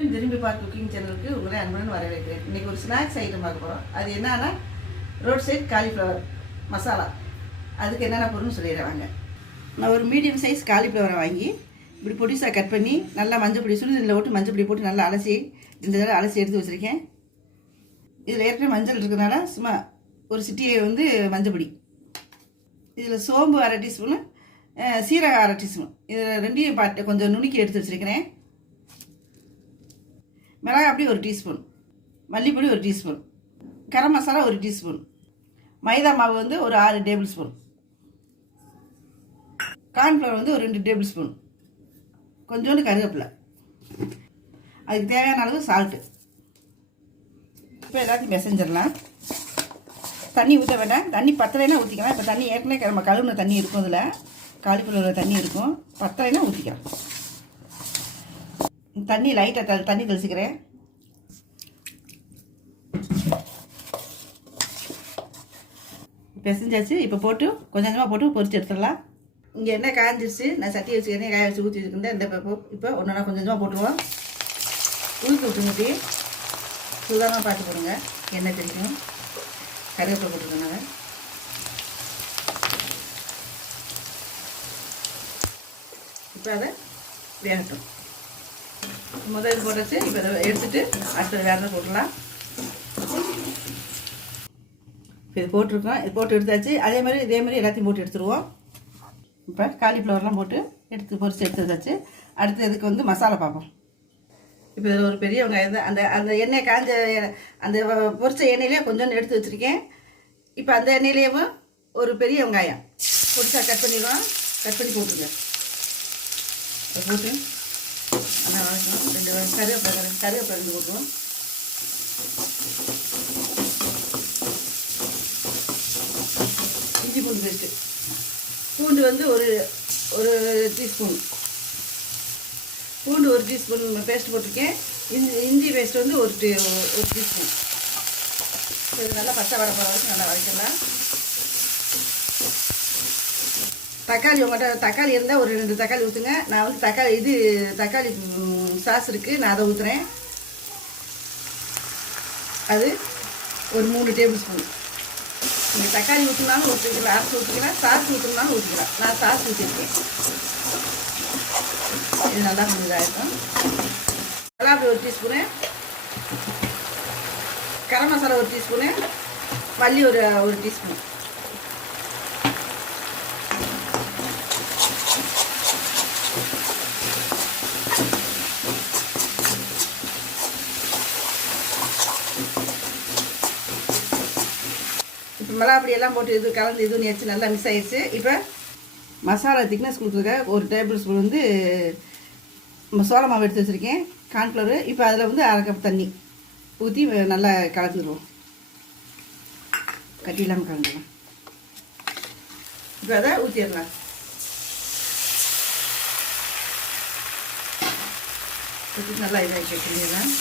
திரும்பி பார்த்து குக்கிங் சேனலுக்கு உங்களை அன்புடன் வரவேற்கிறேன். இன்றைக்கி ஒரு ஸ்நாக்ஸ் ஐட்டம் பார்க்க போகிறோம். அது என்னன்னா ரோட் சைட் காலிஃப்ளவர் மசாலா. அதுக்கு என்னென்ன பொருள்னு சொல்லிடுறாங்க. நான் ஒரு மீடியம் சைஸ் காலிஃப்ளவரை வாங்கி இப்படி பொடிசாக கட் பண்ணி நல்லா மஞ்சள் பொடி சுடுதண்ணில் போட்டு மஞ்சள் பொடி போட்டு நல்லா அலசி 2 தடவை அலசி எடுத்து வச்சுருக்கேன். இதில் ஏற்கனவே மஞ்சள் இருக்கிறதுனால சும்மா ஒரு சிட்டியை மஞ்சள் பொடி, இதில் சோம்பு 1/2 டீஸ்பூனு, சீரகம் 1/2 டீஸ்பூன், இதில் ரெண்டையும் பாட்டு கொஞ்சம் நுணுக்கி எடுத்து வச்சுருக்கிறேன். மிளகாய் அப்படி 1 teaspoon, மல்லிப்பொடி 1 teaspoon, garam masala 1 teaspoon, மைதா மாவு ஒரு 6 டேபிள் ஸ்பூன், கார்ன்ஃப்ளவர் ஒரு 2 டேபிள் ஸ்பூன், கொஞ்சோண்டு கருவேப்பிலை, அதுக்கு தேவையான அளவு சால்ட்டு. இப்போ எல்லாத்தையும் பிசைஞ்சிடலாம். தண்ணி ஊற்ற வேண்டாம், தண்ணி பத்தலைன்னா ஊற்றிக்கலாம். இப்போ தண்ணி ஏற்கனவே நம்ம கழுவுன தண்ணி இருக்கும், அதில் காலிஃப்ளவர் தண்ணி இருக்கும், பத்தலைன்னா ஊற்றிக்கலாம். தண்ணி லைட்டாக தண்ணி தெளிச்சுக்கிறேன். பிசைஞ்சாச்சு. இப்போ போட்டு கொஞ்சம் கொஞ்சமாக போட்டு பொரிச்சு எடுத்துடலாம். இங்கே எண்ணெய் காய்ஞ்சிருச்சு. நான் சட்டி வச்சு எண்ணெய் காய வச்சு ஊற்றி வச்சுருந்தேன். இந்த இப்போ ஒன்றா கொஞ்சம் கொஞ்சமாக போட்டுருவோம். ஊற்றி விட்டுங்கட்டி சுதாரணமாக பார்த்து போடுங்க, எண்ணெய் தெரிக்கும். கருவேப்பிலை போட்டுருக்கோங்க. இப்போ அதை வேகட்டும். முதல் போட்டாச்சு. இப்போ இதை எடுத்துகிட்டு அடுத்தது வேறு போட்டுடலாம். இப்போ இது போட்டிருக்கோம். இது போட்டு எடுத்தாச்சு. இதே மாதிரி எல்லாத்தையும் போட்டு எடுத்துருவோம். இப்போ காலிஃப்ளவர்லாம் போட்டு எடுத்து பொரிச்சு எடுத்துதாச்சு. அடுத்து இதுக்கு மசாலா பார்ப்போம். இப்போ இதில் ஒரு பெரிய வெங்காயம் அந்த அந்த எண்ணெய் காஞ்ச அந்த பொரிச்ச எண்ணெயிலே கொஞ்சோண்டு எடுத்து வச்சுருக்கேன். இப்போ அந்த எண்ணெயிலேயும் ஒரு பெரிய வெங்காயம் பொரிச்சா கட் பண்ணிடுவோம். கட் பண்ணி போட்டுருங்க. போட்டு நல்லா வதக்கணும். 2 கருவேப்பிலை போட்டுருவோம். இஞ்சி பூண்டு பேஸ்ட்டு, பூண்டு ஒரு டீஸ்பூன், பூண்டு 1 டீஸ்பூன் பேஸ்ட் போட்டிருக்கேன். இஞ்சி பேஸ்ட் ஒரு டீஸ்பூன். இது நல்லா பச்சை வர போகிற வரைக்கும் நல்லா வதக்கலாம். தக்காளி உங்கள்கிட்ட தக்காளி இருந்தால் ஒரு 2 தக்காளி ஊற்றுங்க. நான் தக்காளி சாஸ் இருக்குது, நான் அதை ஊற்றுறேன். அது ஒரு 3 டேபிள் ஸ்பூன். நீங்கள் தக்காளி ஊற்றினாலும் ஊற்றிக்கலாம், அரைச்சி ஊற்றிக்கலாம், சாஸ் ஊற்றினாலும் ஊற்றிக்கலாம். நான் சாஸ் ஊற்றிருக்கேன். இது நல்லா கொஞ்சம் இதாகிருக்கும். மிளகாய் 1 டீஸ்பூனு, கரம் மசாலா 1 டீஸ்பூனு, மல்லி ஒரு டீஸ்பூன். இப்போ மிளகாப்பொடி எல்லாம் போட்டு இது கலந்து இது நெரிச்சு நல்லா மிக்ஸ் ஆகிடுச்சு. இப்போ மசாலா திக்னஸ் கொடுக்குறதுக்காக 1 டேபிள் ஸ்பூன் சோள மாவு எடுத்து வச்சுருக்கேன், கார்ன்ஃப்ளவர். இப்போ அதில் 1/2 கப் தண்ணி ஊற்றி நல்லா கலந்துடுவோம். கட்டி இல்லாமல் கலந்துடலாம். இப்போ அதை ஊற்றிடலாம். ஊற்றி நல்லா இதாகி வச்சுருந்தேன்.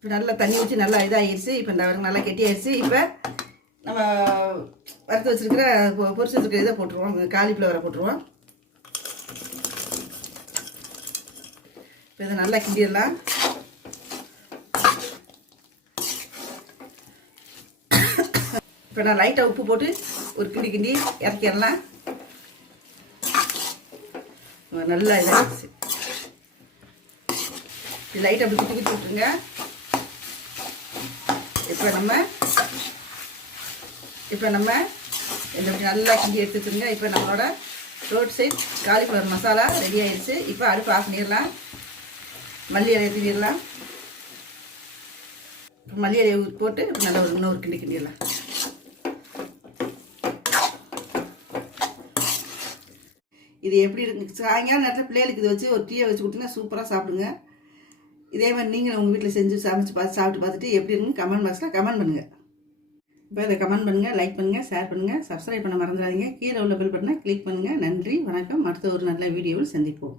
இப்போ நல்லா தண்ணி ஊற்றி நல்லா இதாகிடுச்சு. இப்போ நல்லா கெட்டியாகிடுச்சு. இப்போ நம்ம வறுத்து வச்சுருக்கிற பொரிச்சு வச்சுருக்கிற இதை போட்டுருவோம். காலிஃப்ளவரை போட்டுருவோம். இப்போ இதை நல்லா கிண்டிடலாம். இப்போ நான் லைட்டாக உப்பு போட்டு ஒரு கிண்டி இறக்கிடலாம். நல்லா இதாகிடுச்சு. இது லைட்டாக அப்படி குட்டி விட்டுருங்க. இப்போ நம்ம இந்த நல்லா கிண்டி எடுத்து வச்சுருங்க. இப்போ நம்மளோட road side cauliflower masala ready ஆகிடுச்சு. இப்போ அடுப்பு ஆஃப் பண்ணிடலாம். மல்லி இலையை தூவிடலாம். இப்போ மல்லி இலையை போட்டு நல்லா இன்னொரு கிண்டிடலாம். இது எப்படி இருக்கு? சாயங்காலம் நேரத்தில் பிள்ளைகளுக்கு இதை வச்சு ஒரு டீயை வச்சு கொடுத்தீங்கன்னா சூப்பராக சாப்பிடுங்க. இதே மாதிரி நீங்களும் உங்கள் வீட்டில் செஞ்சு சமைச்சு சாப்பிட்டு பார்த்துட்டு எப்படி இருக்குன்னு கமெண்ட் பாக்ஸில் கமெண்ட் பண்ணுங்கள். இப்போ இதை கமெண்ட் பண்ணுங்கள், லைக் பண்ணுங்கள், ஷேர் பண்ணுங்கள், சப்ஸ்கிரைப் பண்ண மறந்துடாதீங்க. கீழே உள்ள பெல் பட்டனை கிளிக் பண்ணுங்கள். நன்றி, வணக்கம். அடுத்த ஒரு நல்ல வீடியோவில் சந்திப்போம்.